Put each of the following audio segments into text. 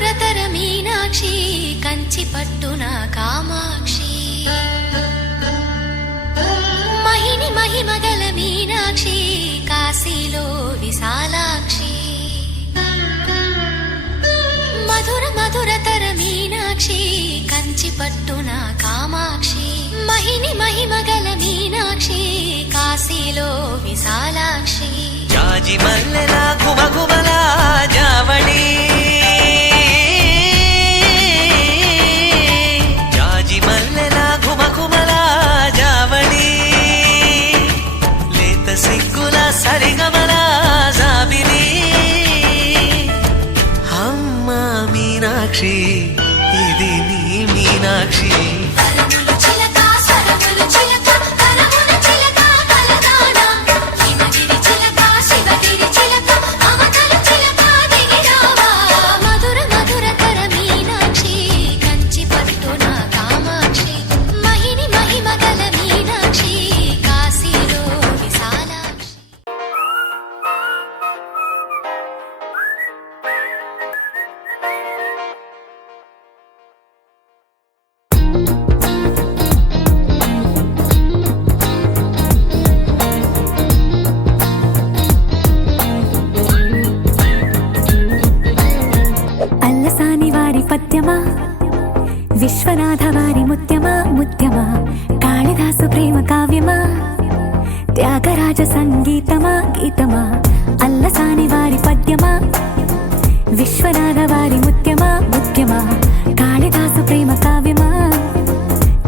మధురతర మీనాక్షి కంచి పట్టున కామాక్షి మహిని మహిమగల మీనాక్షి కాశీలో విశాలాక్షి మధుర మధురతర మీనాక్షి కంచి పట్టున కామాక్షి మహిని మహిమగల మీనాక్షి కాశీలో విశాలాక్షి జాజి మల్లెలా గుమగుమలా జావళి జాజి మల్లెలా గుమగుమలా జావళి లేత సిగ్గుల సరిగమల జాబిలి అమ్మ మీనాక్షి ఇది నీ మీనాక్షి విశ్వనాథ వారి ముత్యమా ముత్యమా కాళిదాసు ప్రేమ కావ్యమా త్యాగరాజ సంగీతమా గీతమా అల్లసాని వారి పద్యమా విశ్వనాథ వారి ముత్యమా ముత్యమా కాళిదాసు ప్రేమ కావ్యమా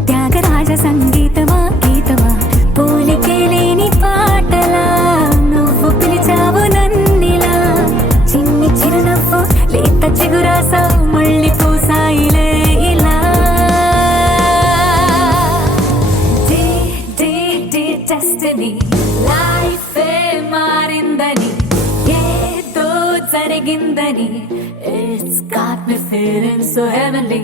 త్యాగరాజ సంగీతమా గీతమా పోలికే లేని పాటలా నువ్వు పిలిచావు నన్నిలా చిన్ని చిరునవ్వు లేత చిగురాసావు మళ్ళీ పూసాయిలే లైఫ్ మారిందని ఏదో జరిగిందని It's got me feeling so heavenly.